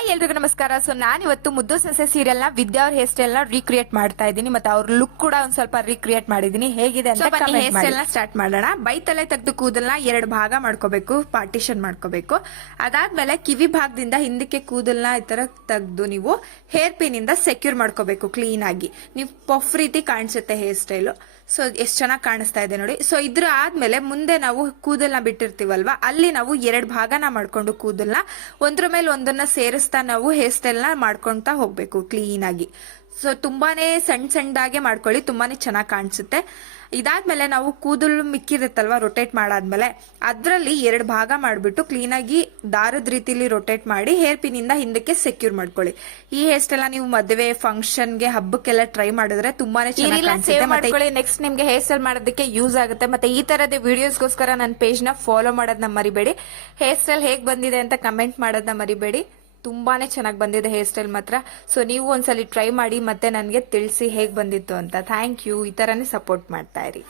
Hi ಎಲ್ರಿಗೂ ನಮಸ್ಕಾರ. So ನಾನು ಇವತ್ತು ಮುದ್ದು ಸೊಸೆ ಸೀರಿಯಲ್ ನ ವಿದ್ಯಾ ಅವ್ರ ಹೇರ್ ಸ್ಟೈಲ್ ನ ರೀಕ್ರಿಯೇಟ್ ಮಾಡ್ತಾ ಇದ್ದೀನಿ. ಮತ್ತೆ ಅವ್ರ ಲುಕ್ ಕೂಡ ಒಂದ್ ಸ್ವಲ್ಪ ರೀಕ್ರಿಯೇಟ್ ಮಾಡಿದೀನಿ. ಹೇಗಿದೆ ಅಂತ ಹೇರ್ ಸ್ಟೈಲ್ ನ ಸ್ಟಾರ್ಟ್ ಮಾಡೋಣ. ಬೈತಲೆ ತೆಗೆದು ಕೂದಲ್ನ 2 ಭಾಗ ಮಾಡ್ಕೋಬೇಕು, ಪಾರ್ಟಿಷನ್ ಮಾಡ್ಕೋಬೇಕು. ಅದಾದ್ಮೇಲೆ ಕಿವಿ ಭಾಗದಿಂದ ಹಿಂದಕ್ಕೆ ಕೂದಲ್ನ ಈ ತರ ತೆಗೆದು ನೀವು ಹೇರ್ ಪಿನ್ ಇಂದ ಸೆಕ್ಯೂರ್ ಮಾಡ್ಕೋಬೇಕು ಕ್ಲೀನ್ ಆಗಿ. ನೀವು ಪಫ್ ರೀತಿ ಕಾಣಿಸುತ್ತೆ ಹೇರ್ ಸ್ಟೈಲ್. ಸೊ ಎಷ್ಟು ಚೆನ್ನಾಗಿ ಕಾಣಿಸ್ತಾ ಇದೆ ನೋಡಿ. ಸೊ ಇದ್ರ ಆದ್ಮೇಲೆ ಮುಂದೆ ನಾವು ಕೂದಲ್ನ ಬಿಟ್ಟಿರ್ತೀವಲ್ವಾ, ಅಲ್ಲಿ ನಾವು 2 ಭಾಗನ ಮಾಡ್ಕೊಂಡು ಕೂದಲ್ನ ಒಂದ್ರ ಮೇಲೆ ಒಂದನ್ನ ಸೇರಿಸ್ತಾ ನಾವು ಹೇರ್ ಸ್ಟೈಲ್ ನ ಮಾಡ್ಕೊಂತಾ ಹೋಗ್ಬೇಕು ಕ್ಲೀನ್ ಆಗಿ. ಸೊ ತುಂಬಾನೇ ಸಣ್ಣದಾಗೆ ಮಾಡ್ಕೊಳ್ಳಿ, ತುಂಬಾನೇ ಚೆನ್ನಾಗಿ ಕಾಣಿಸುತ್ತೆ. ಇದಾದ್ಮೇಲೆ ನಾವು ಕೂದಲು ಮಿಕ್ಕಿರುತ್ತಲ್ವಾ ರೊಟೇಟ್ ಮಾಡಾದ್ಮೇಲೆ ಅದ್ರಲ್ಲಿ 2 ಭಾಗ ಮಾಡ್ಬಿಟ್ಟು ಕ್ಲೀನ್ ಆಗಿ ದಾರದ ರೀತಿಲಿ ರೊಟೇಟ್ ಮಾಡಿ ಹೇರ್ ಪಿನ್ ಇಂದ ಹಿಂದಕ್ಕೆ ಸೆಕ್ಯೂರ್ ಮಾಡ್ಕೊಳ್ಳಿ. ಈ ಹೇರ್ ಸ್ಟೈಲ್ ನೀವು ಮದುವೆ, ಫಂಕ್ಷನ್ ಗೆ, ಹಬ್ಬಕ್ಕೆಲ್ಲ ಟ್ರೈ ಮಾಡಿದ್ರೆ ತುಂಬಾನೇ ಚೆನ್ನಾಗಿ ನೆಕ್ಸ್ಟ್ ನಿಮ್ಗೆ ಹೇರ್ ಸ್ಟೈಲ್ ಮಾಡೋದಕ್ಕೆ ಯೂಸ್ ಆಗುತ್ತೆ. ಮತ್ತೆ ಈ ತರದ ವಿಡಿಯೋಸ್ಗೋಸ್ಕರ ನನ್ನ ಪೇಜ್ ನ ಫಾಲೋ ಮಾಡೋದನ್ನ ಮರಿಬೇಡಿ. ಹೇರ್ ಸ್ಟೈಲ್ ಹೇಗ್ ಬಂದಿದೆ ಅಂತ ಕಮೆಂಟ್ ಮಾಡೋದನ್ನ ಮರಿಬೇಡಿ. ತುಂಬಾನೇ ಚೆನ್ನಾಗಿ ಬಂದಿದೆ ಹೇರ್ ಸ್ಟೈಲ್ ಮಾತ್ರ. ಸೊ ನೀವು ಒಂದ್ಸಲಿ ಟ್ರೈ ಮಾಡಿ ಮತ್ತೆ ನನಗೆ ತಿಳಿಸಿ ಹೇಗ್ ಬಂದಿತ್ತು ಅಂತ. Thank you. ಈ ತರನೇ ಸಪೋರ್ಟ್ ಮಾಡ್ತಾ ಇರಿ.